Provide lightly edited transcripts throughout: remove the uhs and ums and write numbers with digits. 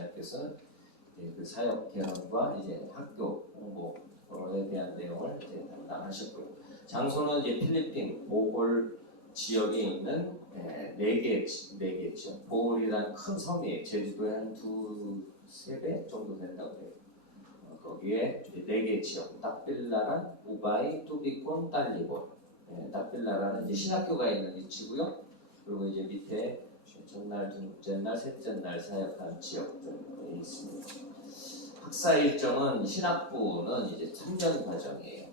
목사님께서는 그 사역 개헌과 이제 학교 홍보에 대한 내용을 이제 담당하셨고요. 장소는 이제 필리핀 보홀 지역에 있는 네 개 지역. 보홀이라는 큰 섬이에요. 제주도에 한 두세 배 정도 된다고 해요. 거기에 네 개 지역, 딱빌라란, 우바이, 투비콘, 딸리본. 딱빌라라는 이제 신학교가 있는 위치고요. 그리고 이제 밑에 첫날, 둘째 날, 셋째 날 사역한 지역들이 있습니다. 학사 일정은 신학부는 이제 3년 과정이에요.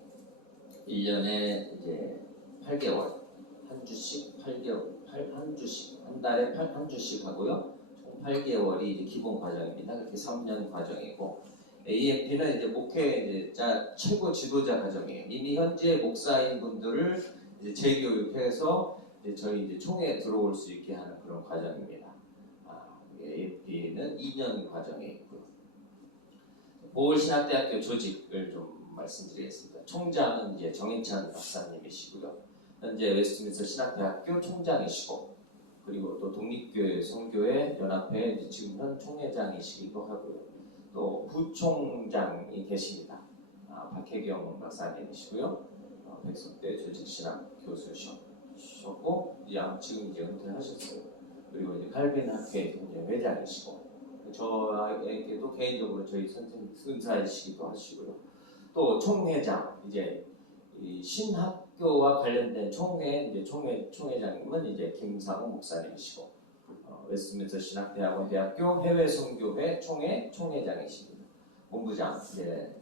1년에 이제 8개월, 한 주씩 8개월, 한 주씩, 한 달에 한 주씩 하고요. 총 8개월이 이제 기본 과정입니다. 그렇게 3년 과정이고, AMP는 이제 목회자 최고 지도자 과정이에요. 이미 현재 목사인 분들을 이제 재교육해서 이제 저희 이제 총회에 들어올 수 있게 하는 그런 과정입니다. AMP는 2년 과정에 있고요. 보홀신학대학교 조직을 좀 말씀드리겠습니다. 총장은 이제 정인찬 박사님이시고요. 현재 웨스트민스터 신학대학교 총장이시고, 그리고 또 독립교회 선교회 연합회 지금 현 총회장이시기도 하고요. 또 부총장이 계십니다. 박혜경 박사님이시고요. 백석대 조직신학 교수셨고, 지금 이제 은퇴하셨어요. 그리고 이제 칼빈 학회 이제 회장이시고, 저에게도 개인적으로 저희 선생님 은사이시기도 하시고요. 또 총회장, 이제 이 신학교와 관련된 총회장님은 이제 김상우 목사님이시고, 웨스트민스터 신학대학원 대학교 해외선교회 총회장이십니다. 본부장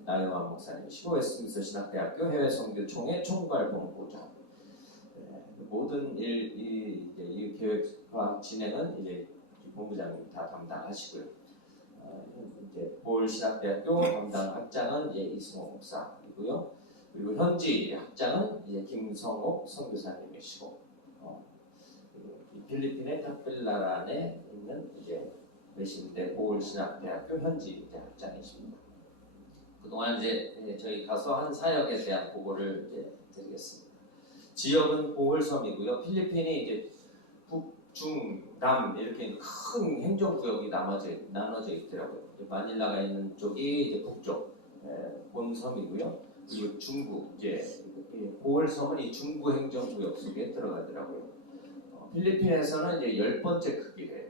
나영환 목사님이시고, 웨스트민스터 신학대학교 해외선교총회 총괄본부장. 모든 이 계획과 진행은 이제 본부장님 다 담당하시고요. 이제 보홀신학대학교 담당 학장은 이승호 목사이고요. 그리고 현지 학장은 이제 김성옥 선교사님이시고, 필리핀의 딱빌라란에 있는 이제 외신대 보홀신학대학교 현지 이제 학장이십니다. 그동안 이제 저희 가서 한 사역에 대한 보고를 이제 드리겠습니다. 지역은 보홀섬이고요. 필리핀이 이제 북, 중, 남 이렇게 큰 행정구역이 나눠져 있더라고요. 마닐라가 있는 쪽이 이제 북쪽 본섬이고요. 그리고 중부 이제 보홀섬은 이 중부 행정구역 속에 들어가더라고요. 필리핀에서는 이제 10번째 크기래요.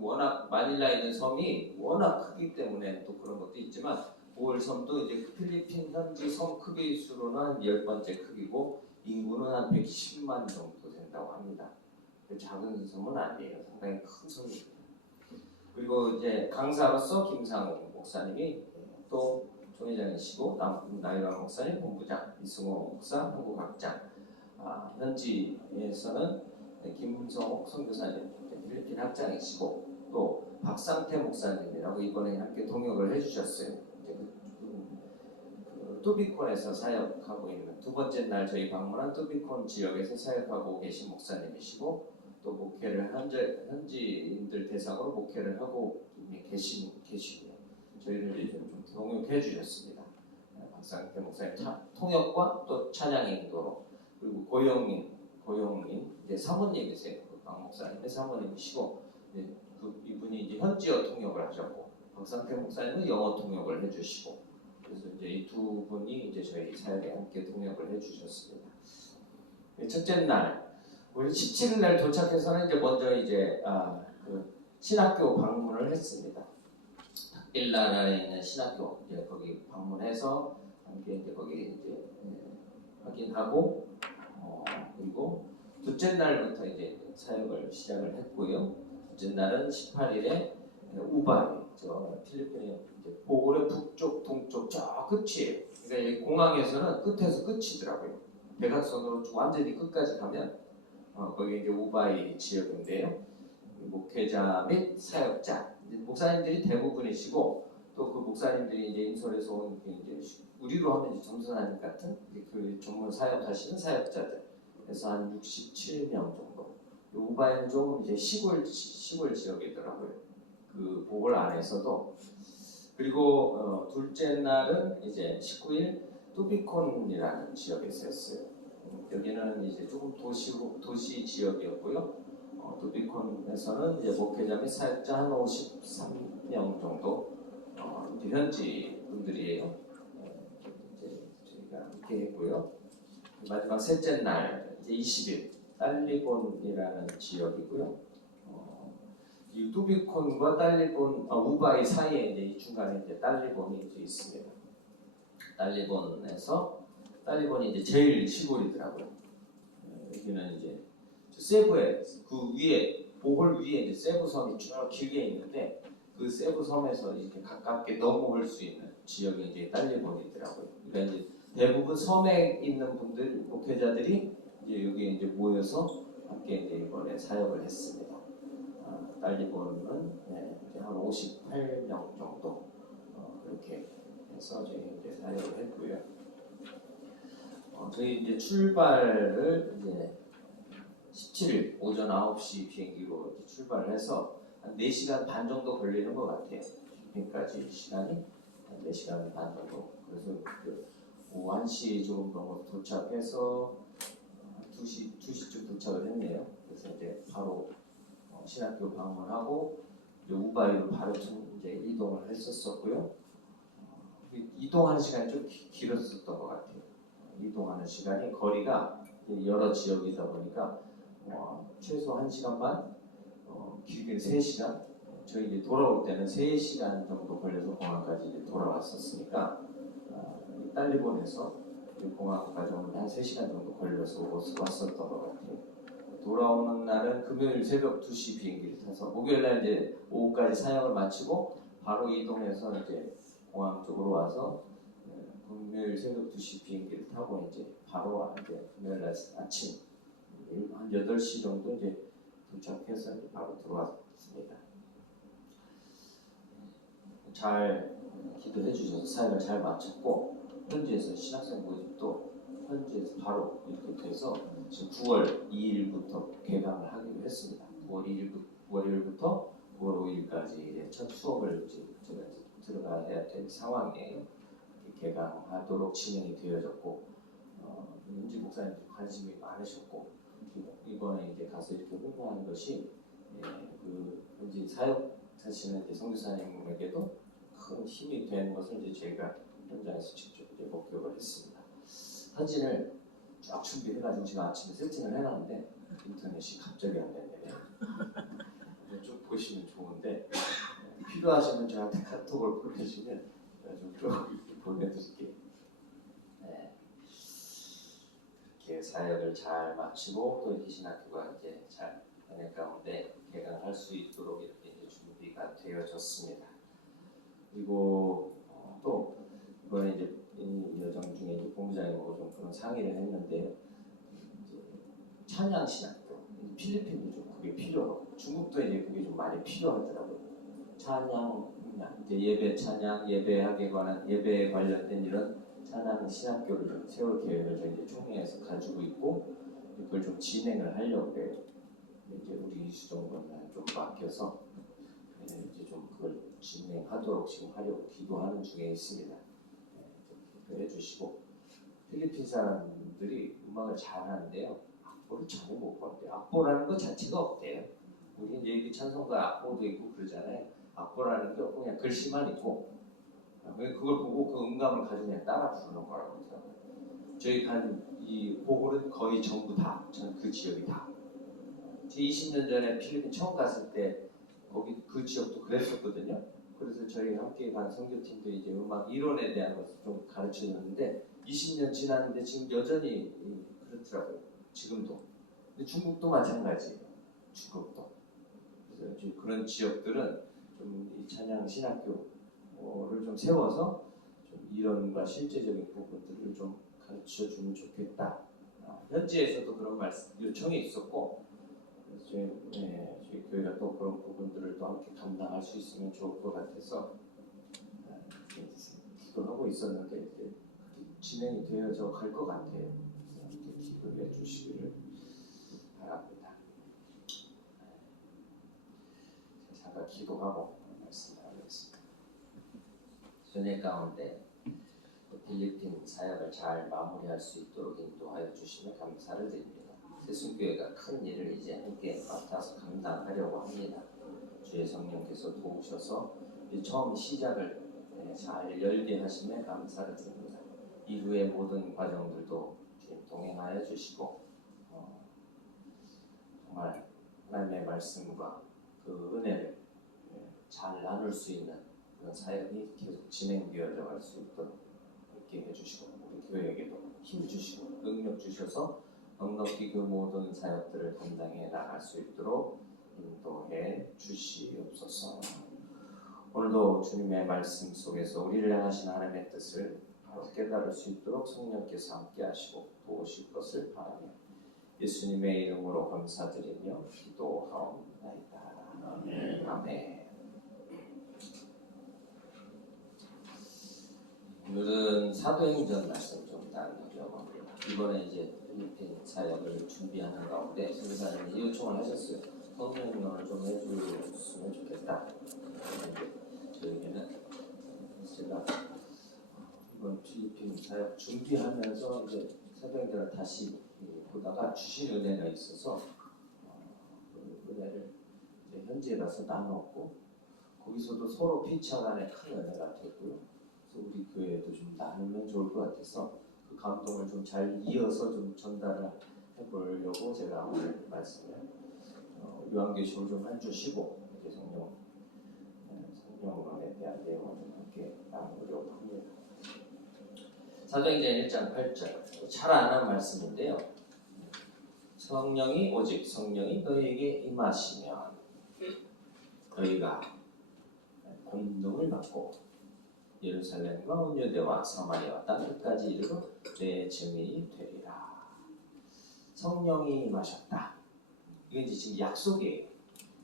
워낙 마닐라에 있는 섬이 워낙 크기 때문에 또 그런 것도 있지만, 보홀섬도 이제 필리핀 현지 섬 크기 수로는 한 10번째 크기고, 인구는 한 110만 정도 된다고 합니다. 작은 섬은 아니에요. 상당히 큰 섬입니다. 그리고 이제 강사로서 김상욱 목사님이 또 총회장이시고, 나영환 목사님 본부장, 이승호 목사 한국학장, 현지에서는 김성옥 선교사님 필리핀 학장이시고, 또 박상태 목사님이라고 이번에 함께 동역을 해주셨어요. 투비콘에서 사역하고 있는, 두 번째 날 저희 방문한 투비콘 지역에서 사역하고 계신 목사님이시고, 또 목회를 현지인들 대상으로 목회를 하고 계시고요. 저희를 이제 좀 동역해 주셨습니다. 박상태 목사님 통역과 또 찬양 인도로, 그리고 고영민 이제 사모님이세요. 박 목사님의 사모님이시고, 이분이 이제 현지어 통역을 하셨고, 박상태 목사님은 영어 통역을 해주시고, 그래서 이제 이 두 분이 이제 저희 사역에 함께 통역을 해주셨습니다. 첫째 날, 우리 17일 날 도착해서는 이제 먼저 이제 그 신학교 방문을 했습니다. 딱빌라란에 있는 신학교 이제 거기 방문해서 함께 이제 거기 이제 확인하고, 그리고 둘째 날부터 이제 사역을 시작을 했고요. 둘째 날은 18일에 우바이, 저 필리핀의 보홀의 북쪽, 동쪽 저 끝이에요. 그러니까 여기 공항에서는 끝에서 끝이더라고요. 대각선으로 완전히 끝까지 가면 거기 이제 우바이 지역인데요. 목회자 및 사역자, 목사님들이 대부분이시고, 또 그 목사님들이 이제 인솔에서 온 이제 우리로 하면 이제 점선하님 같은 그 전문 사역하시는 사역자들, 그래서 한 67명 정도. 우바이는 조금 이제 시골 지역이더라고요. 그 보홀 안에서도. 그리고 둘째 날은 이제 19일 투비콘이라는 지역에서 했어요. 여기는 이제 조금 도시 지역이었고요. 투비콘에서는 이제 목회자 및 사역자 한 53명 정도 이제 현지 분들이에요. 이제 저희가 함께 했고요. 마지막 셋째 날 이제 20일 딸리본이라는 지역이고요. 이 투비콘과 딸리본, 우바이 사이에 이제 이 중간에 이제 딸리본이 이제 있습니다. 딸리본이 이제 제일 시골이더라고요. 여기는 이제 세부에 그 위에 보홀 위에 이제 세부 섬이 쭉 길게 있는데 그 세부 섬에서 이렇게 가깝게 넘어올 수 있는 지역이 이제 딸리본이더라고요. 그러니까 이제 대부분 섬에 있는 분들 목회자들이 이제 여기에 이제 모여서 함께 이제 이번에 사역을 했습니다. 딸리본은 한 58명 정도 그렇게 해서 저희 이제 사역을 했고요. 저희 이제 출발을 이제 17일 오전 9시 비행기로 출발을 해서 한 4시간 반 정도 걸리는 것 같아요. 필리핀까지 시간이 한 4시간 반 정도. 그래서 오후 1시 조금 넘어서 도착해서 2시쯤 도착을 했네요. 그래서 이제 바로 신학교 방문하고 이제 우바이로 바로 이제 이동을 했었고요. 이동하는 시간이 좀 길었었던 것 같아요. 이동하는 시간이 거리가 여러 지역이다 보니까 최소 1시간 반, 길게는 3시간. 저희 이제 돌아올 때는 3시간 정도 걸려서 공항까지 이제 돌아왔었으니까 딸리본에서 공항까지 오는데 한 3시간 정도 걸려서 왔었던 것 같아요. 돌아오는 날은 금요일 새벽 2시 비행기를 타서 목요일 날 이제 오후까지 사역을 마치고 바로 이동해서 이제 공항 쪽으로 와서 금요일 새벽 2시 비행기를 타고 이제 바로 이제 금요일 날 아침 한 8시 정도 이제 도착해서 이제 바로 들어왔습니다. 잘 기도해 주셔서 사역을 잘 마쳤고 현지에서 신학생 모집도 현지에서 바로 이렇게 돼서 지금 9월 2일부터 개강을 하기로 했습니다. 9월 1일부터 9월 5일까지 첫 수업을 이제 제가 들어가야 될 상황이에요. 개강하도록 진행이 되어졌고 윤지 목사님 관심이 많으셨고 이번에 이제 가서 이렇게 홍보하는 것이 그 현지 사역하시는 선교사님에게도 큰 힘이 되는 것을 이제 저희가 현장에서 직접 이제 목격을 했습니다. 사진을 쫙 준비해가지고 제가 아침에 세팅을 해놨는데 인터넷이 갑자기 안 되네요. 쭉 보시면 좋은데 필요하시면 저한테 카톡을 보내주시면 제가 좀 보내드릴게요. 이렇게 사역을 잘 마치고 또 이렇게 신학교가 이제 잘 은혜 가운데 개강할 수 있도록 이렇게 이제 준비가 되어졌습니다. 그리고 또 이번에 이제 이 여정 중에 이제 본부장님하고 좀 그런 상의를 했는데요. 이제 찬양 신학교 필리핀도 좀 그게 필요하고 중국도 이제 그게 좀 많이 필요하더라고요. 찬양 이제 예배 찬양 예배학에 관한 예배에 관련된 이런 찬양 신학교를 좀 세울 계획을 저희 이제 총회에서 가지고 있고 이걸 좀 진행을 하려고 해요. 이제 우리 이수정 권사님 좀 맡겨서 이제 좀 그걸 진행하도록 지금 하려고 기도하는 중에 있습니다. 기도해 주시고 필리핀 사람들이 음악을 잘하는데요. 악보를 전혀 못 보는데 악보라는 것 자체가 없대요. 우리 이제 여기 찬송가 악보도 있고 그러잖아요. 악보라는 게 없고 그냥 글씨만 있고 그걸 보고 그 음감을 가지고 그냥 따라 부르는 거라고 하더라고요. 저희 간 이 보홀은 거의 전부 다, 전 그 지역이 다. 제 20년 전에 필리핀 처음 갔을 때 거기 그 지역도 그랬었거든요. 그래서 저희 함께 간 선교팀도 이제 음악 이론에 대한 것을 좀 가르쳐줬는데 20년 지났는데 지금 여전히 그렇더라고요. 지금도. 근데 중국도 마찬가지예요. 중국도. 그래서 이제 그런 지역들은 좀 이 찬양 신학교를 좀 세워서 좀 이론과 실제적인 부분들을 좀 가르쳐 주면 좋겠다. 현지에서도 그런 요청이 있었고 그래서 저희 교회가 또 그런 부분들을 또 함께 감당할 수 있으면 좋을 것 같아서 기도하고 있었는데 이제 진행이 되어져 갈 것 같아요. 그래서 기도해 주시기를 바랍니다. 잠깐 기도하고 말씀드리겠습니다. 은혜 가운데 필리핀 사역을 잘 마무리할 수 있도록 인도하여 주시며 감사를 드립니다. 세순교회가 큰 일을 이제 함께 맡아서 감당하려고 합니다. 주의 성령께서 도우셔서 처음 시작을 잘 열게 하심에 감사를 드립니다. 이후의 모든 과정들도 주님 동행하여 주시고 정말 하나님의 말씀과 그 은혜를 잘 나눌 수 있는 그런 사역이 계속 진행되어져 갈 수 있도록 함께 해주시고 우리 교회에게도 힘 주시고 능력 주셔서 넉넉히 그 모든 사역들을 감당해 나갈 수 있도록 인도해 주시옵소서. 오늘도 주님의 말씀 속에서 우리를 향하신 하나님의 뜻을 바로 깨달을 수 있도록 성령께서 함께 하시고 도우실 것을 바라며 예수님의 이름으로 감사드리며 기도하옵나이다. 아멘. 아멘. 오늘은 사도행전 말씀 좀 나누려고 합니다. 이번에 이제 필리핀 사역을 준비하는 가운데 선교사님이 요청을 하셨어요. 성령님을 좀 해주셨으면 좋겠다. 저에게는 제가 이번 필리핀 사역 준비하면서 이제 사도행전을 다시 보다가 주신 은혜가 있어서 그 은혜를 이제 현지에 가서 나눴고 거기서도 서로 피차간에 큰 은혜가 됐고요. 그래서 우리 교회에도 좀 나누면 좋을 것 같아서 그 감동을 좀 잘 이어서 좀 전달을 해보려고 제가 오늘 말씀을 요한계시록을 좀 해주시고 이제 성령에 대한 내용을 좀 함께 나누려고 합니다. 사도행전 1장 8절 잘 아는 말씀인데요. 오직 성령이 너희에게 임하시면 너희가 권능을 받고 예루살렘과 온 유대와 사마리아 땅 끝까지 이르러 내 증인이 되리라. 성령이 임하셨다. 이게 이제 지금 약속이에요.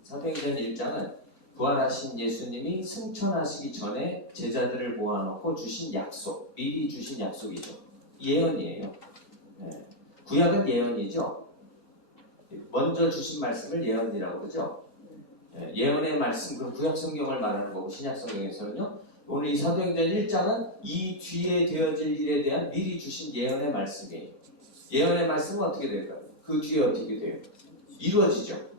사도행전 1장은 부활하신 예수님이 승천하시기 전에 제자들을 모아놓고 주신 약속, 미리 주신 약속이죠. 예언이에요. 네. 구약은 예언이죠. 먼저 주신 말씀을 예언이라고 그러죠. 네. 예언의 말씀, 그 구약 성경을 말하는 거고 신약 성경에서는요. 오늘 이 사도행전 1장은 이 뒤에 되어질 일에 대한 미리 주신 예언의 말씀이에요. 예언의 말씀은 어떻게 될까요? 그 뒤에 어떻게 돼요? 이루어지죠.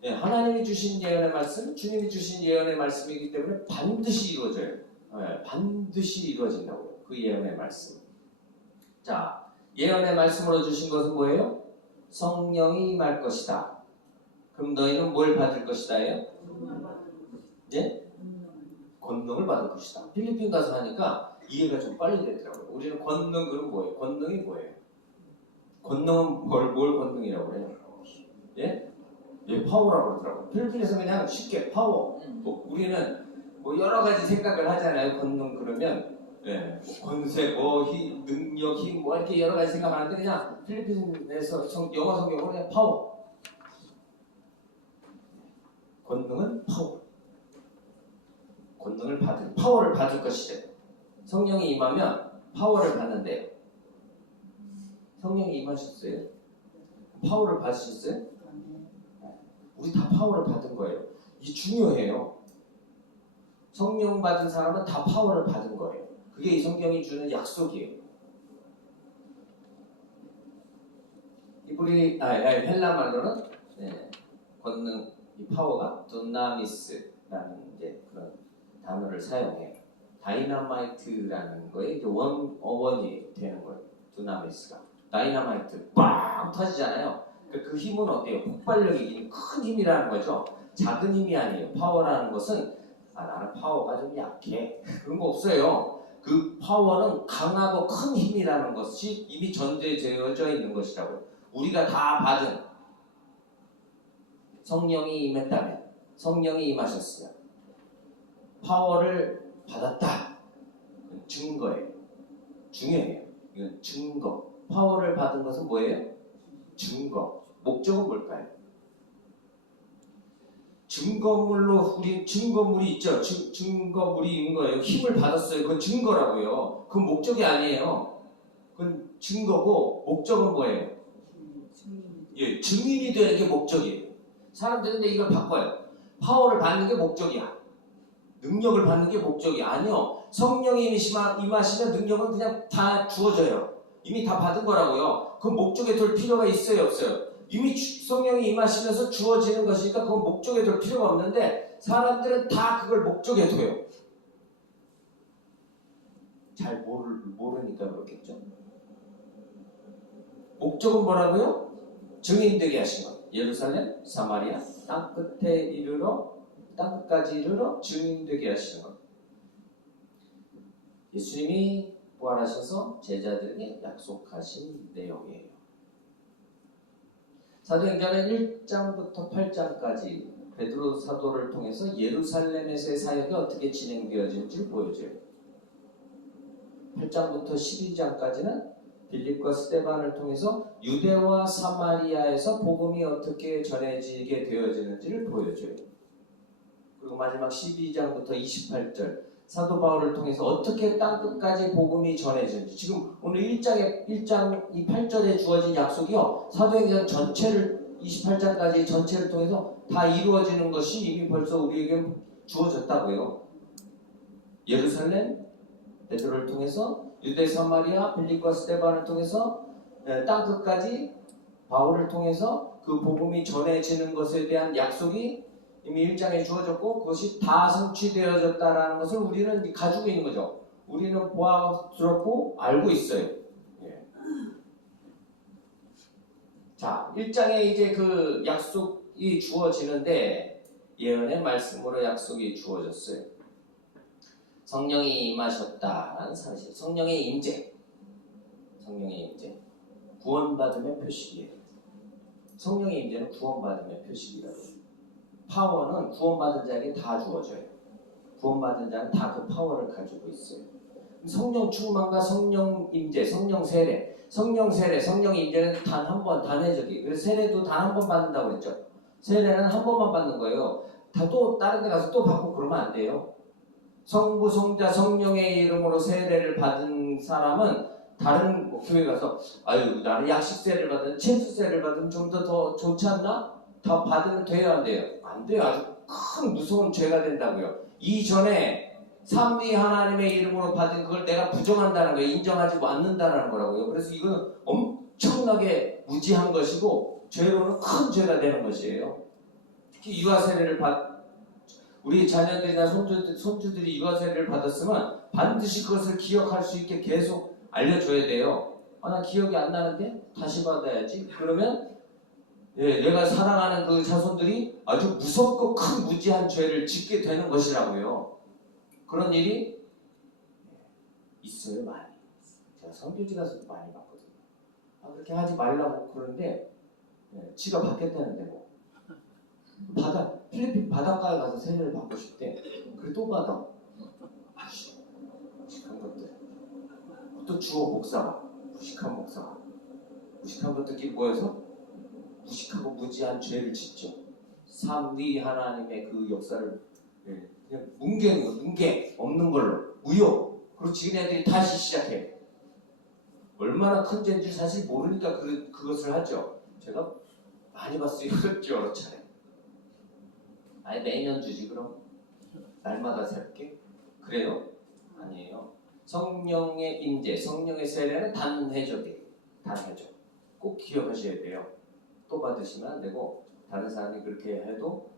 네, 하나님이 주신 예언의 말씀, 주님이 주신 예언의 말씀이기 때문에 반드시 이루어져요. 네, 반드시 이루어진다고요. 그 예언의 말씀. 자, 예언의 말씀으로 주신 것은 뭐예요? 성령이 임할 것이다. 그럼 너희는 뭘 받을 것이다예요? 예? 권능을 받을 것이다. 필리핀 가서 하니까 이해가 좀 빨리 되더라고요. 우리는 권능 그럼 뭐예요? 권능이 뭐예요? 권능은 뭘 권능이라고 그래요? 예? 예, 파워라고 그러더라고요. 필리핀에서 그냥 쉽게 파워. 우리는 여러 가지 생각을 하잖아요. 권능 그러면 예, 권세, 능력, 힘 이렇게 여러 가지 생각하는데 그냥 필리핀에서 영어 성경으로 그냥 파워. 권능은 파워. 권능을 파워를 받을 것이래. 성령이 임하면 파워를 받는데요. 성령이 임하셨어요? 파워를 받으셨어요? 우리 다 파워를 받은 거예요. 이게 중요해요. 성령 받은 사람은 다 파워를 받은 거예요. 그게 이 성경이 주는 약속이에요. 우리 헬라 말로는 권능, 이 파워가 두나미스라는 이제 그런 단어를 사용해요. 다이너마이트라는 거에 이제 원어원이 되는 거예요. 두나미스가. 다이너마이트 빵 터지잖아요. 그 힘은 어때요? 폭발력이 큰 힘이라는 거죠. 작은 힘이 아니에요. 파워라는 것은 나는 파워가 좀 약해. 그런 거 없어요. 그 파워는 강하고 큰 힘이라는 것이 이미 전제되어져 있는 것이라고요. 우리가 다 받은 성령이 임했다면, 성령이 임하셨어요. 파워를 받았다. 증거예요. 중요해요. 이건 증거. 파워를 받은 것은 뭐예요? 증거. 목적은 뭘까요? 우리 증거물이 있죠. 증거물이 있는 거예요. 힘을 받았어요. 그건 증거라고요. 그건 목적이 아니에요. 그건 증거고 목적은 뭐예요? 예, 증인이 되는 게 목적이에요. 사람들은 이걸 바꿔요. 파워를 받는 게 목적이야. 능력을 받는 게 목적이 아니요. 성령이 임하시면 능력은 그냥 다 주어져요. 이미 다 받은 거라고요. 그 목적에 둘 필요가 있어요, 없어요? 이미 성령이 임하시면서 주어지는 것이니까 그건 목적에 둘 필요가 없는데 사람들은 다 그걸 목적에 둬요. 잘 모르니까 그렇겠죠. 목적은 뭐라고요? 증인되게 하신 것. 예루살렘, 사마리아, 땅끝까지 이르러 증인되게 하시는 것. 예수님이 부활하셔서 제자들에게 약속하신 내용이에요. 사도행전은 1장부터 8장까지 베드로 사도를 통해서 예루살렘에서의 사역이 어떻게 진행되어진지 보여줘요. 8장부터 12장까지는 빌립과 스데반을 통해서 유대와 사마리아에서 복음이 어떻게 전해지게 되어지는지를 보여줘요. 그리고 마지막 12장부터 28절 사도 바울을 통해서 어떻게 땅끝까지 복음이 전해지는지, 지금 오늘 1장 이 8절에 주어진 약속이요, 사도행전 전체를 28장까지 전체를 통해서 다 이루어지는 것이 이미 벌써 우리에게 주어졌다고요. 예루살렘, 베드로를 통해서 유대, 사마리아, 빌립과 스데반을 통해서 땅끝까지 바울을 통해서 그 복음이 전해지는 것에 대한 약속이 이미 1장에 주어졌고 그것이 다 성취되어졌다라는 것을 우리는 가지고 있는 거죠. 우리는 보아스럽고 알고 있어요. 예. 자, 1장에 이제 그 약속이 주어지는데 예언의 말씀으로 약속이 주어졌어요. 성령이 임하셨다라는 사실, 성령의 임재, 구원받음의 표식이에요. 성령의 임재는 구원받음의 표식이라고. 파워는 구원받은 자에게 다 주어져요. 구원받은 자는 다 그 파워를 가지고 있어요. 성령 충만과 성령 임재, 성령 세례, 성령 임재는 단 한 번, 단회적이. 그래서 세례도 단 한 번 받는다고 그랬죠. 세례는 한 번만 받는 거예요. 또 다른 데 가서 또 받고 그러면 안 돼요. 성부, 성자, 성령의 이름으로 세례를 받은 사람은 다른 교회 가서 아유 나는 약식세를 받은 침수세를 받으면 좀 더 좋지 않나? 더 받으면 돼요, 안 돼요? 안 돼요. 아주 큰 무서운 죄가 된다고요. 이전에 삼위 하나님의 이름으로 받은 그걸 내가 부정한다는 거예요. 인정하지 않는다는 거라고요. 그래서 이건 엄청나게 무지한 것이고 죄로는 큰 죄가 되는 것이에요. 특히 유아세례를 우리 자녀들이나 손주들이 유아세례를 받았으면 반드시 그것을 기억할 수 있게 계속 알려줘야 돼요. 나 기억이 안 나는데 다시 받아야지. 그러면 내가 사랑하는 그 자손들이 아주 무섭고 큰 무지한 죄를 짓게 되는 것이라고요. 그런 일이 있어요, 많이. 제가 선교지 가서 많이 봤거든요. 그렇게 하지 말라고 그러는데 지가 받겠다는데 뭐. 필리핀 바닷가에 가서 세례를 받고 싶대. 그래 또 받아. 무식한 것들. 또 주워 목사가. 무식한 목사가. 무식한 것들끼리 모여서 무식하고 무지한 죄를 짓죠. 삼위 하나님의 그 역사를 그냥 뭉개는 거, 뭉개 없는 걸로 무효. 그리고 지금 애들이 다시 시작해. 얼마나 큰 죄인지 사실 모르니까 그것을 하죠. 제가 많이 봤어요. 여러 차례. 아니 매년 주지 그럼? 날마다 새롭게? 그래요? 아니에요. 성령의 임재, 성령의 세례는 단회적이에요. 단회적. 꼭 기억하셔야 돼요. 또 받으시면 안 되고 다른 사람이 그렇게 해도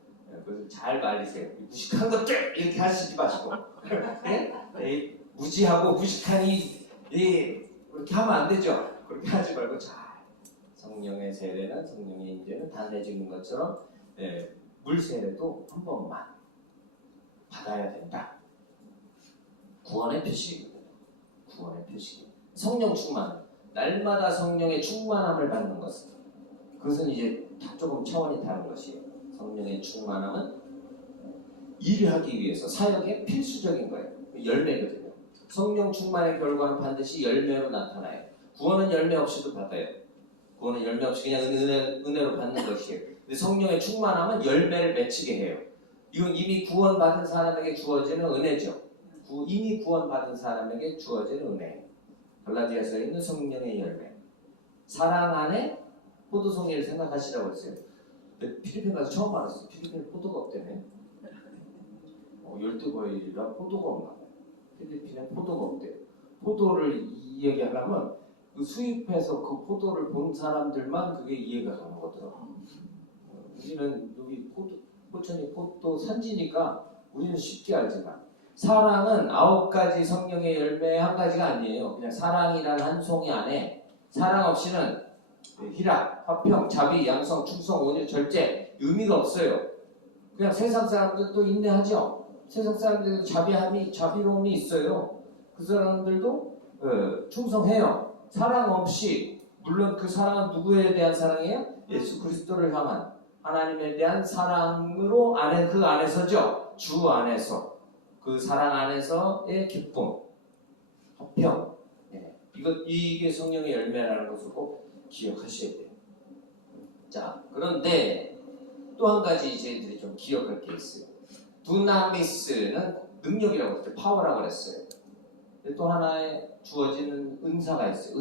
그것을 잘 말리세요. 무식한 것들 이렇게 하시지 마시고 무지하고 무식하니 그렇게 하면 안 되죠. 그렇게 하지 말고 잘 성령의 세례는 성령의 임재는 단회적인 것처럼 물 세례도 한 번만 받아야 된다. 구원의 표식입니다. 구원의 표식. 성령 충만. 날마다 성령의 충만함을 받는 것은 그것은 이제 조금 차원이 다른 것이에요. 성령의 충만함은 일을 하기 위해서 사역의 필수적인 거예요. 열매거든요. 성령 충만의 결과는 반드시 열매로 나타나요. 구원은 열매 없이도 받아요. 구원은 열매 없이 그냥 은혜로 받는 것이에요. 근데 성령의 충만함은 열매를 맺히게 해요. 이건 이미 구원받은 사람에게 주어지는 은혜죠. 이미 구원받은 사람에게 주어지는 은혜. 갈라디아서에 있는 성령의 열매. 사랑 안에 포도송이를 생각하시라고 했어요. 필리핀 가서 처음 알았어요. 필리핀에 포도가 없대네. 12과일이라 포도가 없나 봐요. 필리핀에 포도가 없대요. 포도를 이야기하려면 그 수입해서 그 포도를 본 사람들만 그게 이해가 가는 거더라고. 우리는 여기 포천이 포도 산지니까 우리는 쉽게 알지만 사랑은 9가지 성령의 열매의 한 가지가 아니에요. 그냥 사랑이라는 한 송이 안에 사랑 없이는 희락, 화평, 자비, 양성, 충성, 온유, 절제 의미가 없어요. 그냥 세상 사람들도 인내하죠. 세상 사람들도 자비로움이 있어요. 그 사람들도 충성해요. 사랑 없이, 물론 그 사랑은 누구에 대한 사랑이에요? 예수 그리스도를 향한 하나님에 대한 사랑으로 그 안에서죠. 주 안에서 그 사랑 안에서의 기쁨, 화평. 이게 성령의 열매라는 것을 꼭 기억하셔야 돼요. 자, 그런데 또 한 가지 저희들이 좀 기억할 게 있어요. 두나미스는 능력이라고 그랬죠. 파워라고 그랬어요. 또 하나의 주어지는 은사가 있어요.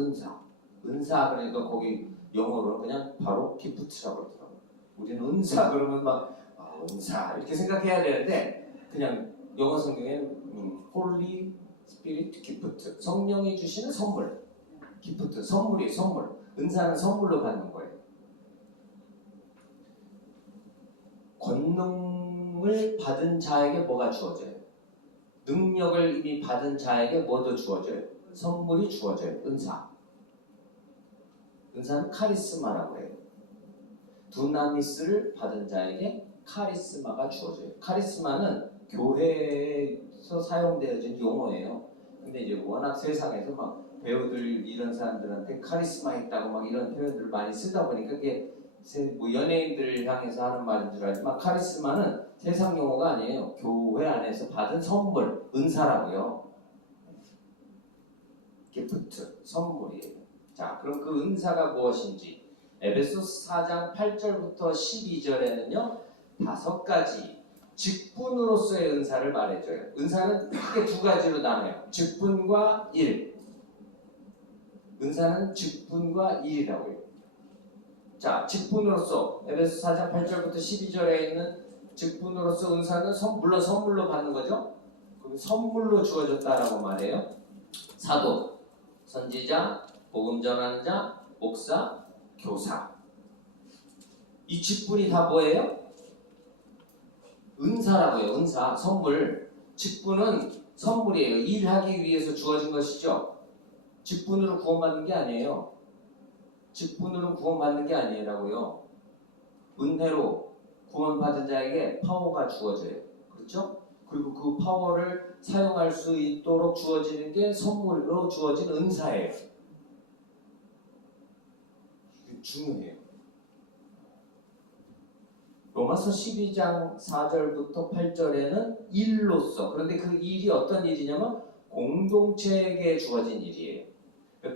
은사 그러니까 거기 영어로는 그냥 바로 기프트라고 그러더라고요. 우리는 은사 그러면 막 은사 이렇게 생각해야 되는데 그냥 영어 성경에는 Holy Spirit Gift, 성령이 주시는 선물, 기프트, 선물. 은사는 선물로 받는 거예요. 권능을 받은 자에게 뭐가 주어져요? 능력을 이미 받은 자에게 뭐도 주어져요? 선물이 주어져요. 은사는 카리스마라고 해요. 두나미스를 받은 자에게 카리스마가 주어져요. 카리스마는 교회에서 사용되어진 용어예요. 근데 이제 워낙 세상에서 막 배우들 이런 사람들한테 카리스마 있다고 막 이런 표현들을 많이 쓰다 보니까 그게 뭐 연예인들을 향해서 하는 말인 줄 알지만 카리스마는 세상 용어가 아니에요. 교회 안에서 받은 선물, 은사라고요. 기프트, 선물이에요. 자, 그럼 그 은사가 무엇인지 에베소서 4장 8절부터 12절에는요 5가지 직분으로서의 은사를 말해줘요. 은사는 크게 2가지로 나눠요. 직분과 일. 은사는 직분과 일이라고 해요. 자, 직분으로서 에베소 4장 8절부터 12절에 있는 직분으로서 은사는 물론 선물로 받는 거죠. 그럼 선물로 주어졌다라고 말해요. 사도, 선지자, 복음 전하는 자, 목사, 교사. 이 직분이 다 뭐예요? 은사라고요. 은사, 선물. 직분은 선물이에요. 일하기 위해서 주어진 것이죠. 직분으로 구원받는 게 아니에요. 직분으로 구원받는 게 아니라고요. 은혜로 구원받은 자에게 파워가 주어져요. 그렇죠? 그리고 그 파워를 사용할 수 있도록 주어지는 게 선물로 주어진 은사예요. 이게 중요해요. 로마서 12장 4절부터 8절에는 일로서, 그런데 그 일이 어떤 일이냐면 공동체에게 주어진 일이에요.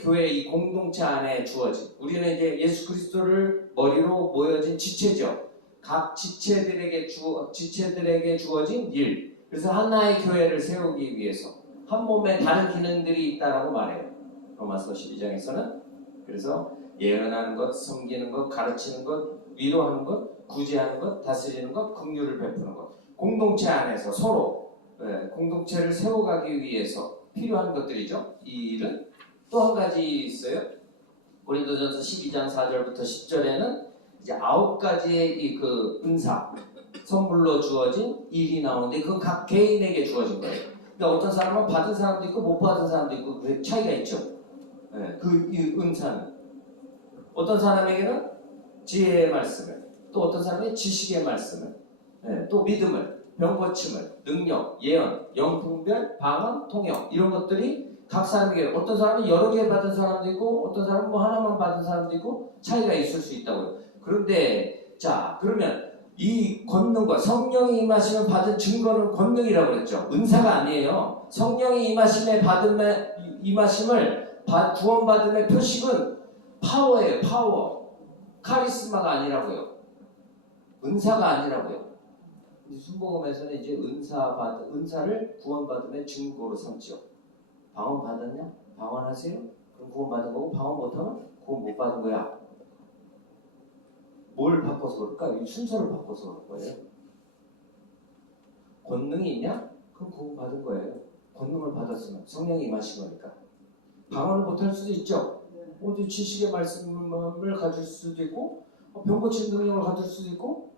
교회 이 공동체 안에 주어진, 우리는 이제 예수 그리스도를 머리로 모여진 지체죠. 각 지체들에게 주어진 일. 그래서 하나의 교회를 세우기 위해서 한 몸에 다른 기능들이 있다라고 말해요. 로마서 12장에서는. 그래서 예언하는 것, 섬기는 것, 가르치는 것, 위로하는 것, 구제하는 것, 다스리는 것, 긍휼을 베푸는 것. 공동체 안에서 서로 공동체를 세워가기 위해서 필요한 것들이죠. 이 일은. 또 한 가지 있어요. 고린도전서 12장 4절부터 10절에는 이제 9가지의 이 그 은사, 선물로 주어진 일이 나오는데 그건 각 개인에게 주어진 거예요. 그러니까 어떤 사람은 받은 사람도 있고 못 받은 사람도 있고 그 차이가 있죠. 그 은사는 어떤 사람에게는 지혜의 말씀을, 또 어떤 사람이 지식의 말씀을, 또 믿음을, 병 고침을, 능력, 예언, 영분별, 방언, 통역 이런 것들이 각 사람에게, 어떤 사람은 여러 개 받은 사람도 있고 어떤 사람은 뭐 하나만 받은 사람도 있고 차이가 있을 수 있다고요. 그런데 자, 그러면 이 권능과 성령이 임하시면 받은 증거는 권능이라고 그랬죠. 은사가 아니에요. 성령이 임하심을 구원받음의 표식은 파워예요. 파워. 카리스마가 아니라고요. 은사가 아니라고요. 순복음에서는 이제 은사를 구원받음의 증거로 삼죠. 방언 받았냐? 방언하세요? 그럼 구원 받은 거고, 방언 못하면 구원 못 받은 거야. 뭘 바꿔서 그럴까? 이 순서를 바꿔서 그럴 거예요. 권능이 있냐? 그럼 구원 받은 거예요. 권능을 받았으면 성령이 임하신 거니까. 방언을 못할 수도 있죠. 어디 지식의 말씀을 가질 수도 있고 병 고치는 능력을 가질 수도 있고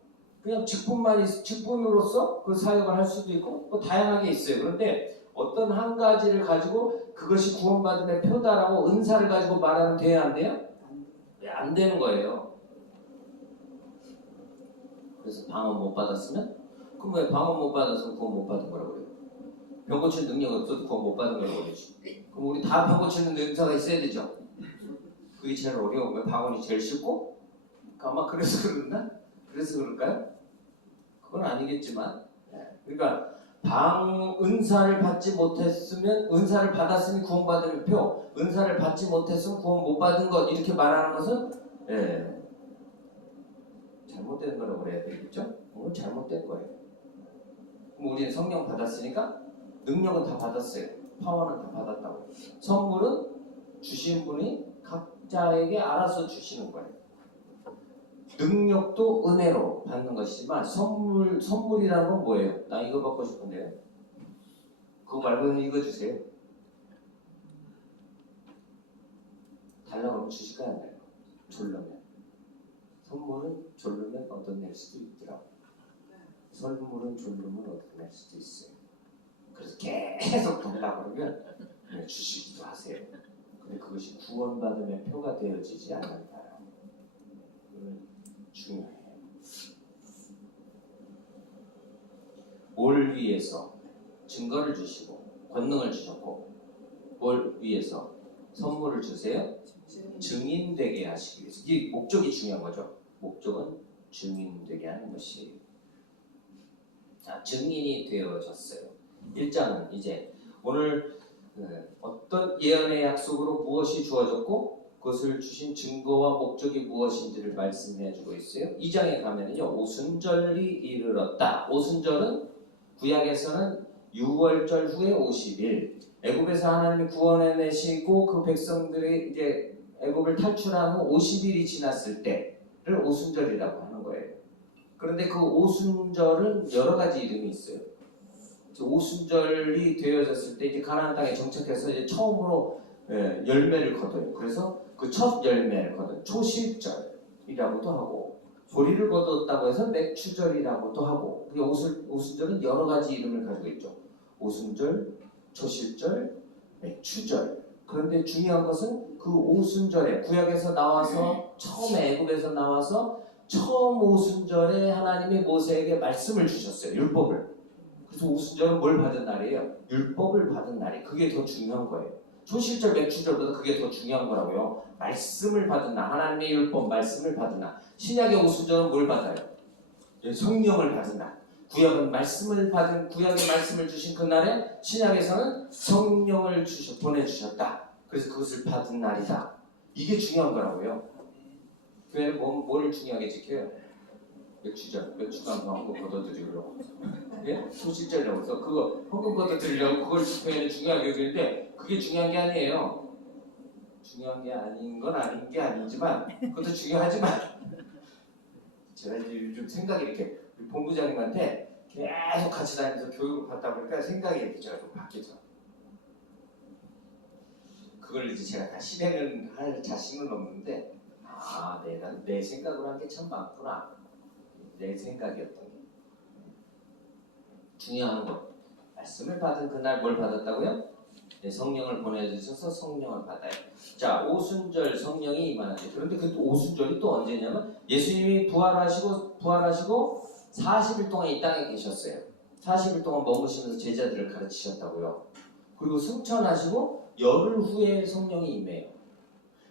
그냥 직분으로서 그 사역을 할 수도 있고 뭐 다양하게 있어요. 그런데 어떤 한 가지를 가지고 그것이 구원받음의 표다라고 은사를 가지고 말하면 돼야 안 돼요? 네, 안 되는 거예요. 그래서 방언 못 받았으면? 그럼 왜 방언 못 받았으면 구원 못 받은 거라고 그래요? 병 고치는 능력 없어도 구원 못 받은 거라고 그러지. 그럼 우리 다 병 고치는 은사가 있어야 되죠? 그게 제일 어려운 거예요. 방언이 제일 쉽고? 아마 그래서 그런가? 그래서 그럴까요? 그건 아니겠지만 그러니까 은사를 받지 못했으면 은사를 받았으니 구원받을 표 은사를 받지 못했으면 구원 못 받은 것 이렇게 말하는 것은 잘못된 거라고 그래야 되겠죠? 잘못된 거예요. 그럼 우리는 성령 받았으니까 능력은 다 받았어요. 파워는 다 받았다고. 선물은 주신 분이 각자에게 알아서 주시는 거예요. 능력도 은혜로 받는 것이지만 선물이라는 건 뭐예요? 나 이거 받고 싶은데요. 그거 말고 읽어주세요. 달라고 하면 주실까요? 안 돼요? 졸르면. 선물은 졸르면 얻어낼 수도 있더라고. 선물은 졸르면 얻어낼 수도 있어요. 그래서 계속 달라고 그러면 주시기도 하세요. 근데 그것이 구원받음의 표가 되어지지 않는다요. 중요해요. 뭘 위해서 증거를 주시고 권능을 주셨고 뭘 위해서 선물을 주세요? 증인되게 하시기 위해서. 이 목적이 중요한 거죠. 목적은 증인되게 하는 것이. 자, 증인이 되어졌어요. 1장은 이제 오늘 어떤 예언의 약속으로 무엇이 주어졌고 그것을 주신 증거와 목적이 무엇인지를 말씀해주고 있어요. 2장에 가면은요, 오순절이 이르렀다. 오순절은 구약에서는 6월절 후에 50일. 애굽에서 하나님이 구원해내시고 그 백성들이 이제 애굽을 탈출한 후 50일이 지났을 때를 오순절이라고 하는 거예요. 그런데 그 오순절은 여러 가지 이름이 있어요. 오순절이 되어졌을 때 이제 가나안 땅에 정착해서 이제 처음으로 열매를 거둬요. 그래서 그 첫 열매를 거둔 초실절이라고도 하고 보리를 거두었다고 해서 맥추절이라고도 하고 오순절은 여러 가지 이름을 가지고 있죠. 오순절, 초실절, 맥추절. 그런데 중요한 것은 그 오순절에 구약에서 나와서 처음에 애굽에서 나와서 처음 오순절에 하나님이 모세에게 말씀을 주셨어요. 율법을. 그래서 오순절은 뭘 받은 날이에요? 율법을 받은 날이. 그게 더 중요한 거예요. 초실절, 맥추절보다 그게 더 중요한 거라고요. 말씀을 받은 날, 하나님의 율법 말씀을 받은 날. 신약의 오순절은 뭘 받아요? 성령을 받은 날. 구약은 말씀을 받은 구약의 말씀을 주신 그날에 신약에서는 성령을 보내주셨다. 그래서 그것을 받은 날이다. 이게 중요한 거라고요. 교회는 뭐를 중요하게 지켜요? 맥추절, 맥추감 헌금 걷어드리려고. 예? 소실절이라고 해서 그거 헌금 걷어드리려고 그걸 교회는 중요하게 여기는데 그게 중요한 게 아니에요. 중요한 게 아닌 건 아닌 게 아니지만 그것도 중요하지만 제가 이제 요즘 생각이 이렇게 본부장님한테 계속 같이 다니면서 교육을 받다 보니까 생각이 이렇게 제가 좀 바뀌죠. 그걸 이제 제가 다 실행을 할 자신은 없는데 내가 내 생각으로 한 게 참 많구나. 내 생각이었던 게 중요한 것. 말씀을 받은 그날 뭘 받았다고요? 성령을 보내주셔서 성령을 받아요. 자, 오순절 성령이 임하는데 그런데 그 오순절이 또 언제냐면 예수님이 부활하시고 40일 동안 이 땅에 계셨어요. 40일 동안 머무시면서 제자들을 가르치셨다고요. 그리고 승천하시고 열흘 후에 성령이 임해요.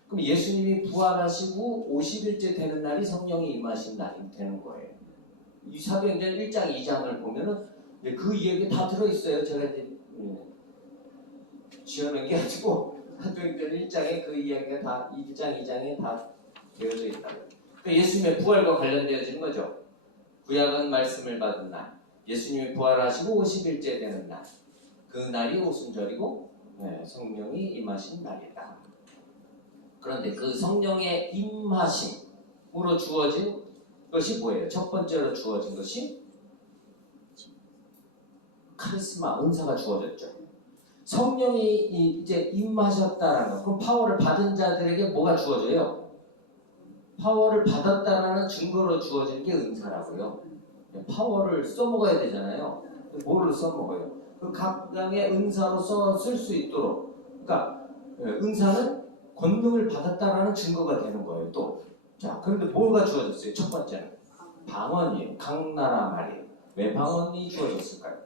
그럼 예수님이 부활하시고 50일째 되는 날이 성령이 임하신 날이 되는 거예요. 이 사도행전 1장, 2장을 보면은 그 이야기 다 들어있어요. 제가 이제 지어낸 게 아니고 사도행전 1장에 그 이야기가 다 1장, 2장에 다 되어져 있다고요. 그러니까 예수님의 부활과 관련되어지는 거죠. 구약은 말씀을 받은 날, 예수님이 부활하시고 50일째 되는 날, 그 날이 오순절이고 성령이 임하신 날이다. 그런데 그 성령의 임하심으로 주어진 것이 뭐예요? 첫 번째로 주어진 것이 카리스마, 은사가 주어졌죠. 성령이 이제 임하셨다라는 거. 그럼 파워를 받은 자들에게 뭐가 주어져요? 파워를 받았다라는 증거로 주어지는 게 은사라고요. 파워를 써먹어야 되잖아요. 뭐를 써먹어요? 그 각양의 은사로 쓸 수 있도록. 그러니까 은사는 권능을 받았다라는 증거가 되는 거예요. 또. 자, 그런데 뭐가 주어졌어요? 첫 번째는 방언이에요. 각 나라 말이에요. 왜 방언이 주어졌을까요?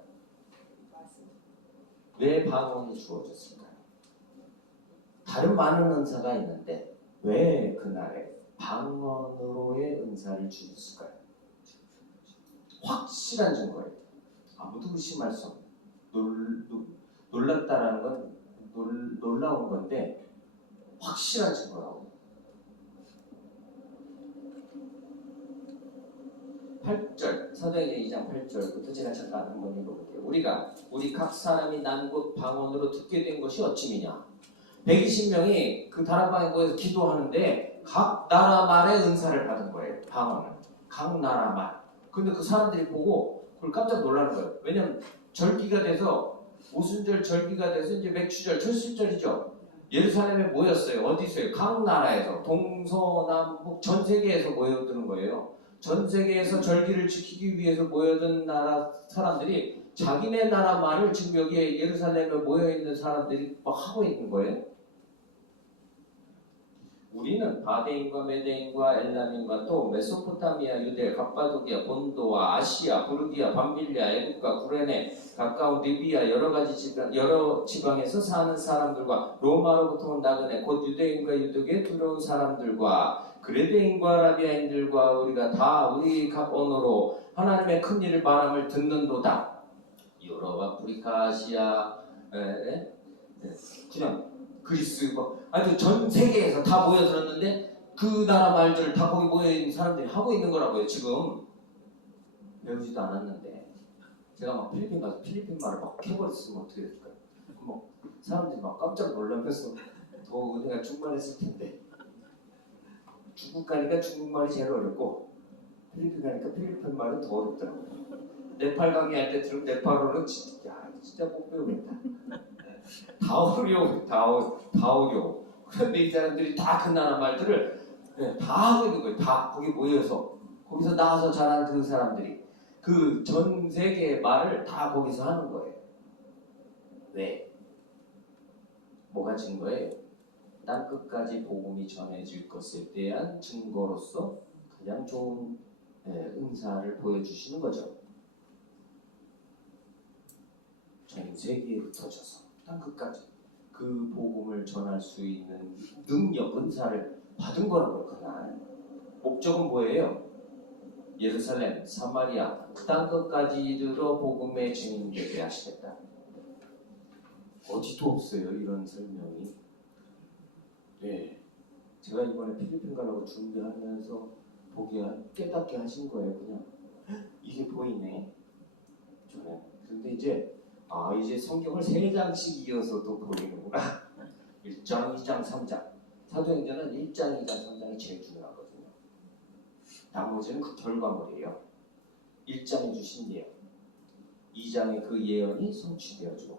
왜 방언이 주어졌을까요? 다른 많은 은사가 있는데 왜 그날에 방언으로의 은사를 주셨을까요? 확실한 증거예요. 아무도 의심할 수 없는. 놀랐다라는 건 놀라운 건데 확실한 증거라고. 8절, 사도행전 2장 8절부터 제가 잠깐 한번 읽어볼게요. 우리 각 사람이 난곳 방언으로 듣게 된 것이 어찌미냐. 120명이 그 다락방에 모여서 기도하는데 각 나라 말의 은사를 받은 거예요. 방언을. 각 나라 말. 근데 그 사람들이 보고 그걸 깜짝 놀라는 거예요. 왜냐면 절기가 돼서 오순절 절기가 돼서 이제 맥추절, 철술절이죠. 예루살렘에 모였어요. 어디서요? 각 나라에서 동서남북 전 세계에서 모여드는 거예요. 전 세계에서 절기를 지키기 위해서 모여든 나라 사람들이 자기네 나라 말을 지금 여기에 예루살렘에 모여있는 사람들이 막 하고 있는 거예요. 우리는 바데인과 메데인과 엘람인과 또 메소포타미아, 유대, 갑바도기아, 본도와 아시아, 부르기아, 밤빌리아, 애국과 구레네, 가까운 리비아 여러 지방에서 사는 사람들과 로마로부터 온 나그네 곧 유대인과 유독에 두려운 사람들과 그레데인과 아라비아인들과 우리가 다 우리 각 언어로 하나님의 큰 일을 말함을 듣는도다. 유럽, 아프리카, 아시아, 그냥 그리스, 아주 전 세계에서 다 모여들었는데 그 나라 말들을 다 거기 모여있는 사람들이 하고 있는 거라고요. 지금 배우지도 않았는데 제가 막 필리핀 가서 필리핀 말을 막 해버렸으면 어떻게 됐을까요? 뭐 사람들이 막 깜짝 놀라면서 더 은혜가 충만했을 텐데 중국 가니까 중국말이 제일 어렵고 필리핀 가니까 필리핀 말은 더 어렵더라고요. 네팔 강의할 때 들으면 네팔어는 진짜 못 배우겠다. 다 어려워. 그런데 이 사람들이 다 그 나라 말들을 다 하고 있는 거예요. 다 거기 모여서 거기서 나와서 자란 그 사람들이 그 전 세계의 말을 다 거기서 하는 거예요. 왜? 뭐가 증거예요? 땅 끝까지 복음이 전해질 것에 대한 증거로서 가장 좋은 은사를 보여주시는 거죠. 전 세계에 흩어져서 땅 끝까지 그 복음을 전할 수 있는 능력, 은사를 받은 거라고요. 그날 목적은 뭐예요? 예루살렘, 사마리아, 그 땅 끝까지 이르러 복음의 증인 되게 하시겠다. 어디도 없어요, 이런 설명이. 네, 제가 이번에 필리핀 가려고 준비하면서 깨닫게 하신 거예요. 그냥 이게 보이네. 저는 근데 이제 성경을 3장씩 이어서도 보이는구나. 1장, 2장, 3장. 사도행전은 1장, 2장, 3장이 제일 중요하거든요. 나머지는 그 결과물이에요. 1장에 주신 예언, 2장에 그 예언이 성취되어지고,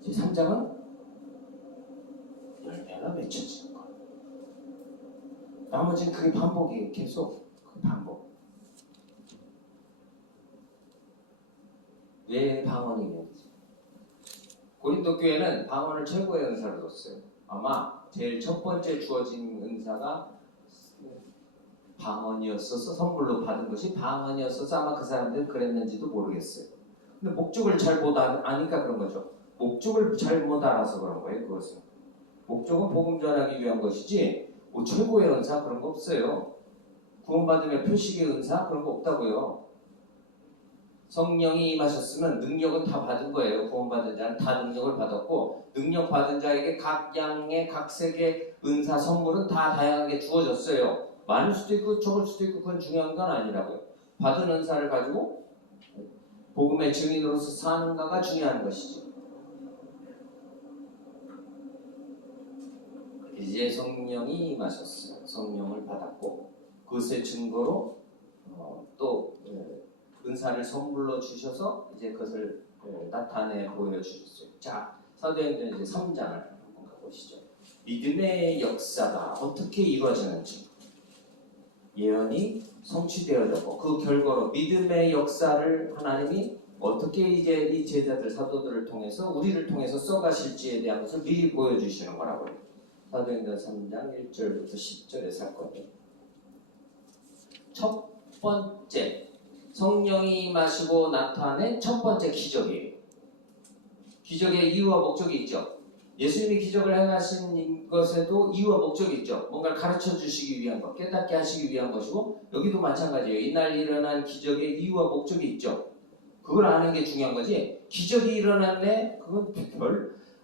이제 3장은 열매가 맺혀지는 거예요. 나머지는 그게 반복이에요. 계속 그 반복. 왜 방언이냐? 고린도 교회는 방언을 최고의 은사로 뒀어요. 아마 제일 첫 번째 주어진 은사가 방언이었어서 선물로 받은 것이 방언이었어서 아마 그 사람들은 그랬는지도 모르겠어요. 근데 목적을 잘 못 아니까 그런 거죠. 목적을 잘 못 알아서 그런 거예요. 그것은 목적은 복음 전하기 위한 것이지 뭐 최고의 은사 그런 거 없어요. 구원받으면 표식의 은사 그런 거 없다고요. 성령이 임하셨으면 능력은 다 받은 거예요. 구원받은 자는 다 능력을 받았고 능력 받은 자에게 각 양의 각색의 은사 선물은 다 다양하게 주어졌어요. 많을 수도 있고 적을 수도 있고 그건 중요한 건 아니라고요. 받은 은사를 가지고 복음의 증인으로서 사는가가 중요한 것이지. 이제 성령이 임하셨어요. 성령을 받았고 그것의 증거로 또 은사를 선물로 주셔서 이제 그것을 나타내 보여주셨어요. 자, 사도행전 이제 3장을 한번 가보시죠. 믿음의 역사가 어떻게 이루어지는지 예언이 성취되어졌고 그 결과로 믿음의 역사를 하나님이 어떻게 이제 이 제자들 사도들을 통해서 우리를 통해서 써가실지에 대한 것을 미리 보여주시는 거라고요. 사도행전 3장 1절부터 10절의 사건이에요. 첫 번째 성령이 임하시고 나타낸 첫 번째 기적이에요. 기적의 이유와 목적이 있죠. 예수님이 기적을 행하신 것에도 이유와 목적이 있죠. 뭔가를 가르쳐 주시기 위한 것, 깨닫게 하시기 위한 것이고 여기도 마찬가지예요. 이날 일어난 기적의 이유와 목적이 있죠. 그걸 아는 게 중요한 거지. 기적이 일어났네? 그건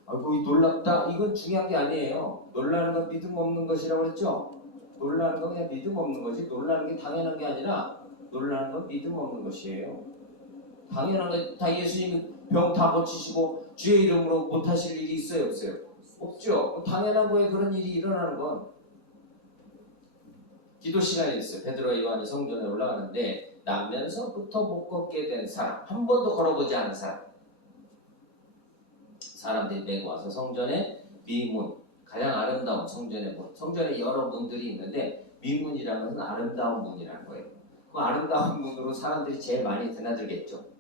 아이고 놀랍다. 이건 중요한 게 아니에요. 놀라는 건 믿음 없는 것이라고 했죠. 놀라는 건 그냥 믿음 없는 거지. 놀라는 게 당연한 게 아니라 놀라는 건 믿음 없는 것이에요. 당연한 거 다 예수님이 병 다 고치시고 주의 이름으로 못하실 일이 있어요? 없어요? 없죠. 당연한 거에 그런 일이 일어나는 건 기도 시간이 있어요. 베드로와 요한이 성전에 올라가는데 나면서부터 못 걷게 된 사람, 한 번도 걸어보지 않은 사람들이 메고 와서 성전의 미문, 가장 아름다운 성전의 문, 성전에 여러 문들이 있는데 미문이라는 것은 아름다운 문이라는 거예요. 그 아름다운 문으로 사람들이 제일 많이 드나들겠죠.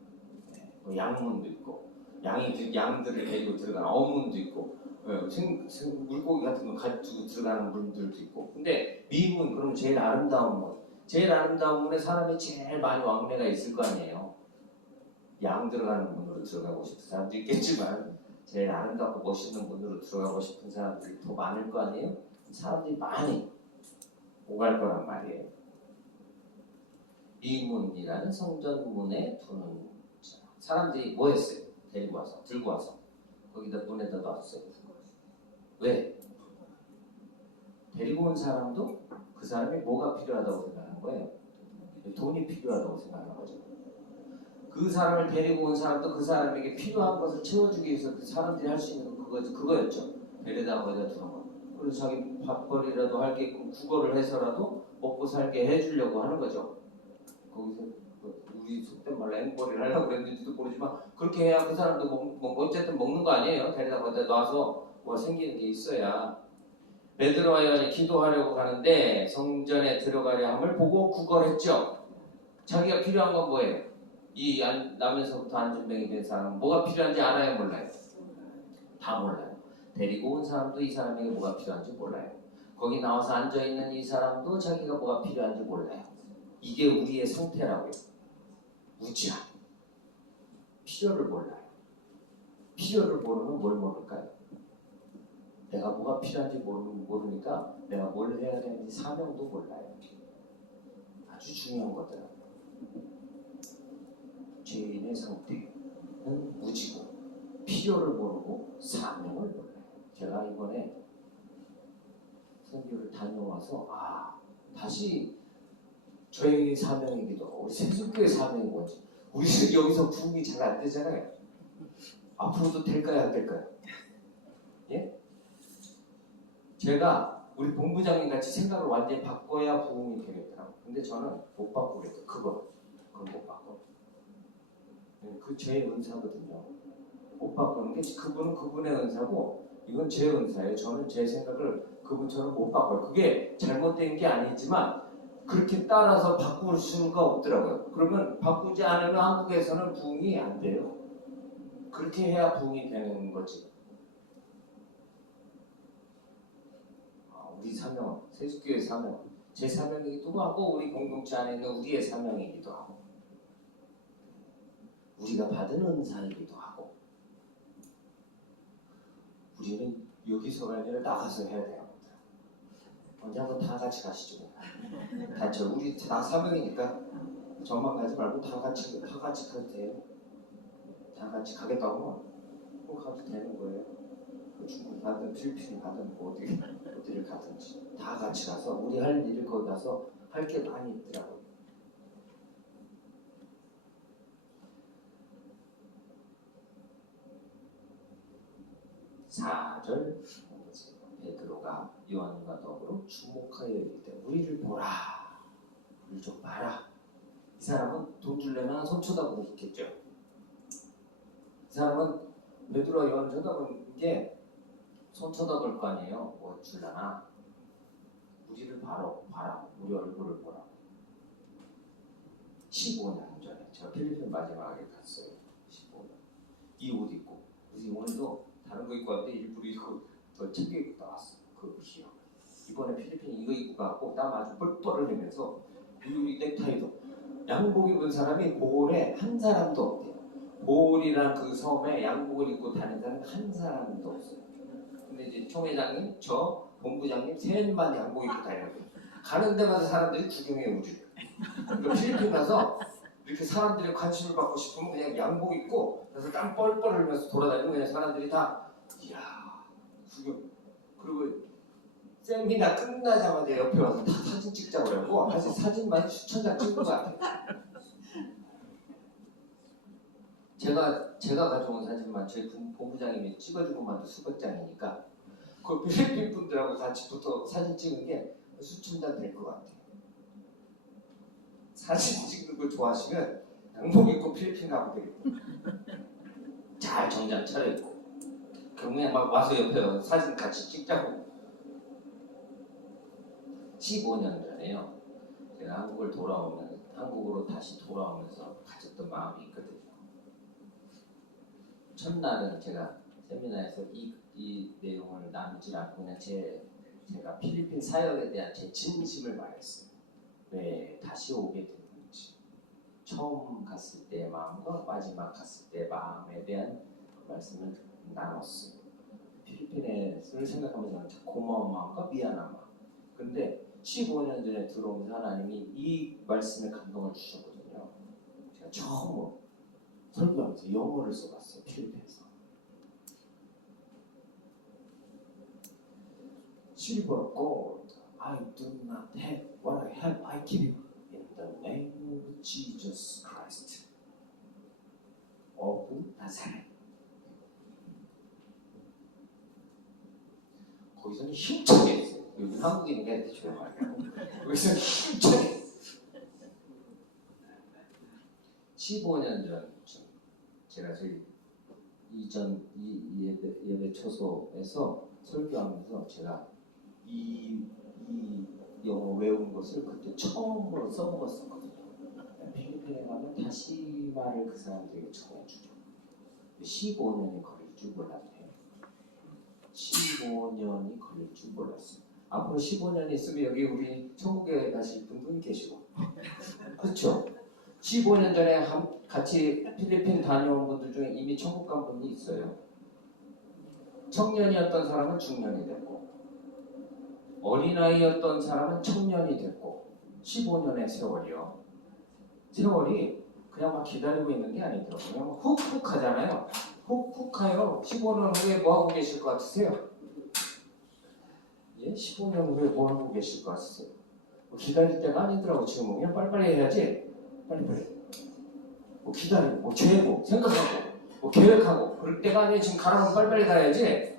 양문도 있고 양들을 데리고 들어가는 어문도 있고 물고기 같은 거 가지고 들어가는 문들도 있고. 근데 미문, 그럼 제일 아름다운 문, 제일 아름다운 문에 사람이 제일 많이 왕래가 있을 거 아니에요. 양 들어가는 문으로 들어가고 싶은 사람도 있겠지만 제일 아름답고 멋있는 문으로 들어가고 싶은 사람들이 더 많을 거 아니에요. 사람들이 많이 오갈 거란 말이에요. 미문이라는 성전문에 두는 사람들이 뭐 했어요? 데리고 와서, 들고 와서 거기다 문에다 놨어요. 왜? 데리고 온 사람도 그 사람이 뭐가 필요하다고 생각하는 거예요? 돈이 필요하다고 생각하는 거죠. 그 사람을 데리고 온 사람도 그 사람에게 필요한 것을 채워주기 위해서 그 사람들이 할 수 있는 그거였죠. 데려다 거기다 두는 거. 그래서 자기 밥벌이라도 할 게 있고 국어를 해서라도 먹고 살게 해주려고 하는 거죠. 거기서 우리 속된 말로 앵벌이를 하려고 그랬는지도 모르지만 그렇게 해야 그 사람도 어쨌든 먹는 거 아니에요. 데려다 거기다 놔서 뭐 생기는 게 있어야. 베드로와 요한이 기도하려고 가는데 성전에 들어가려 함을 보고 구걸했죠. 자기가 필요한 건 뭐예요? 이 나면서부터 안전병이 된 사람은 뭐가 필요한지 알아요? 몰라요? 다 몰라요. 데리고 온 사람도 이 사람에게 뭐가 필요한지 몰라요. 거기 나와서 앉아있는 이 사람도 자기가 뭐가 필요한지 몰라요. 이게 우리의 상태라고요. 무지한 필요를 몰라요. 필요를 모르면 뭘 모를까요? 내가 뭐가 필요한지 모르니까 내가 뭘 해야 되는지 사명도 몰라요. 아주 중요한 거더라고요. 죄인의 상태는 무지고 필요를 모르고 사명을 몰라요. 제가 이번에 선교를 다녀와서 다시 저의 사명이기도 하고 우리 세속교의 사명이 뭔지, 우리는 여기서 부흥이 잘 안 되잖아요. 앞으로도 될까요? 안 될까요? 예? 제가 우리 본부장님 같이 생각을 완전히 바꿔야 부흥이 되겠더라고요. 근데 저는 못 바꾸겠어요. 그건 못 바꿔. 그 제 은사거든요. 못 바꾸는 게 그분은 그분의 은사고 이건 제 은사예요. 저는 제 생각을 그분처럼 못 바꿔요. 그게 잘못된 게 아니지만 그렇게 따라서 바꿀 수가 없더라고요. 그러면 바꾸지 않으면 한국에서는 부흥이 안 돼요. 그렇게 해야 부흥이 되는 거지. 우리 사명, 세속교회 사명, 제 사명이기도 하고 우리 공동체 안에 있는 우리의 사명이기도 하고 우리가 받은 은사이기도 하고 우리는 여기서가 아니라 나가서 해야 돼요. 언제 한번 다 같이 가시죠. 우리 다 사명이니까 저만 가지 말고 다 같이 가도 돼요. 다 같이 가겠다고 하면 꼭 가도 되는 거예요. 중국 가든 필리핀 가든 어디를 가든지 다 같이 가서 우리 할 일을 거기 가서 할 게 많이 있더라고요. (4절) 베드로가 요한과 더불어 주목하여 이르되 우리를 보라, 우리를 좀 봐라. 이 사람은 돈 주려면 손 쳐다보고 있겠죠. 이 사람은 베드로가 요한 쳐다보는 게 손 쳐다볼 거 아니에요. 뭐 줄라나 우리를 봐라. 우리 얼굴을 보라. 15년 전에 제가 필리핀 마지막에 갔어요. 15년. 이 옷 입고 그래서 오늘도 다른 거 입고 왔는데 일부러 이거 더 챙겨 입고 나왔어. 그 기억. 이번에 필리핀 이거 입고 가고 땀 아주 뻘뻘 흘리면서 이 넥타이도 양복 입은 사람이 보홀에 한 사람도 없대요. 보홀이란 그 섬에 양복을 입고 다니는 사람이 한 사람도 없어요. 근데 이제 총회장님, 저 본부장님 셋만 양복 입고 다녀요. 가는 데마다 사람들이 구경해 오지. 그러니까 필리핀 가서 이렇게 사람들이 관심을 받고 싶으면 그냥 양복 입고 그래서 땀 뻘뻘 흘리면서 돌아다니면 그냥 사람들이 다 이야 구경. 그리고 세미나 끝나자마자 옆에 와서 다 사진 찍자고 그러고 사실 사진만 수천 장 찍은 것 같아요. 제가 가져온 사진만 저희 본부장님이 찍어주고만도 수백 장이니까 그 필리핀 분들하고 같이 붙어 사진 찍은 게 수천 장 될 것 같아요. 사진 찍는 거 좋아하시면 양복 입고 필리핀 가면 되겠다. 잘 정장 차려입고 그냥 막 와서 옆에 사진 같이 찍자고. 15년 전에요. 제가 한국으로 다시 돌아오면서 가졌던 마음이 있거든요. 첫날은 제가 세미나에서 이 내용을 나누지 않고 그냥 제가 필리핀 사역에 대한 제 진심을 말했어요. 왜 다시 오게 됐는지, 처음 갔을 때의 마음과 마지막 갔을 때의 마음에 대한 말씀을 나눴어요. 필리핀을 생각하면서 고마운 마음과 미안한 마음. 근데 15년 전에 들어오면서 하나님이 이 말씀에 감동을 주셨거든요. 제가 처음으로 설교하면서 영어를 써봤어요. 필리핀에서. Silver, gold, I do not have. What I have, I give you. In the name of Jesus Christ of Nazareth. 거기서는 힘차게 했어요. 여기 한국인이니까 이렇게 조용하게. 거기서는 힘차게 했어요. 15년 전쯤 제가 저희 이전 예배 초소에서 설교하면서 제가 이 영어 외운 것을 그때 처음으로 써먹었었거든요. 필리핀에 가면 다시 말을 그 사람들에게 전해주죠. 15년이 걸릴 줄 몰랐네요. 15년이 걸릴 줄 몰랐어요. 앞으로 15년이 있으면 여기 우리 천국에 가실 분도 계시고 그렇죠? 15년 전에 같이 필리핀 다녀온 분들 중에 이미 천국 간 분이 있어요. 청년이었던 사람은 중년이 됐고 어린아이였던 사람은 청년이 됐고 15년의 세월이요. 세월이 그냥 막 기다리고 있는 게 아니더라고요. 그냥 훅훅 하잖아요. 훅훅 하요. 15년 후에 뭐 하고 계실 것 같으세요? 예? 15년 후에 뭐 하고 계실 것 같으세요? 뭐 기다릴 때가 아니더라고. 지금 그냥 빨리빨리 해야지. 빨리빨리. 뭐 기다리고, 뭐 재고, 생각하고, 뭐 계획하고 그럴 때가 아니에요. 지금 가라면 빨리빨리 가야지.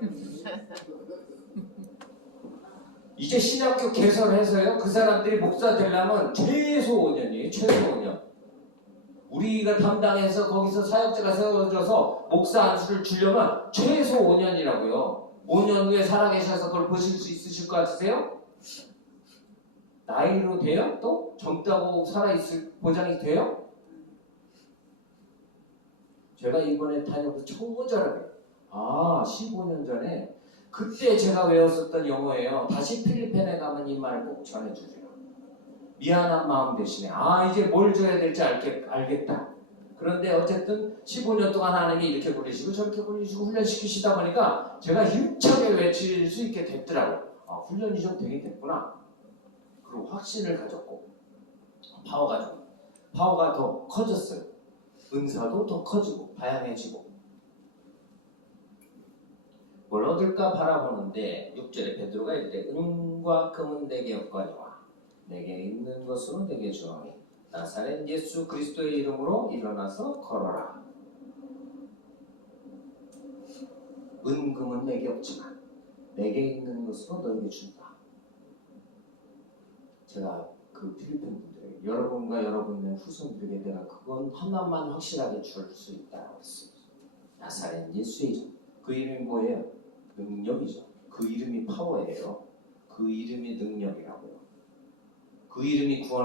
이제 신학교 개설해서요. 그 사람들이 목사 되려면 최소 5년이에요. 최소 5년. 우리가 담당해서 거기서 사역자가 세워져서 목사 안수를 주려면 최소 5년이라고요. 5년 후에 살아계셔서 그걸 보실 수 있으실 것 같으세요? 나이로 돼요? 또? 젊다고 살아있을 보장이 돼요? 제가 이번에 다녀서 청구절하게 15년 전에 그때 제가 외웠었던 영어예요. 다시 필리핀에 가면 이 말 꼭 전해주세요. 미안한 마음 대신에 이제 뭘 줘야 될지 알겠다. 그런데 어쨌든 15년 동안 하나님이 이렇게 굴리시고 저렇게 굴리시고 훈련시키시다 보니까 제가 힘차게 외칠 수 있게 됐더라고요. 훈련이 좀 되게 됐구나. 그리고 확신을 가졌고 파워가 더 커졌어요. 은사도 더 커지고 다양해지고 뭘 얻을까 바라보는데 6절에 베드로가 이르되 은과 금은 내게 없거니와 내게 있는 것으로 내게 주오니 나사렛 예수 그리스도의 이름으로 일어나서 걸어라. 은금은 내게 없지만 내게 있는 것으로 너에게 준다. 제가 그 필리핀 분들에게 여러분과 여러분의 후손들에게 내가 그건 하나만 확실하게 줄 수 있다고 했어요. 나사렛 예수의 이름. 그 이름이 뭐예요? 능력이죠. 그 이름이 파워예요. 그 이름이 능력이라고요. 그 이름이 구원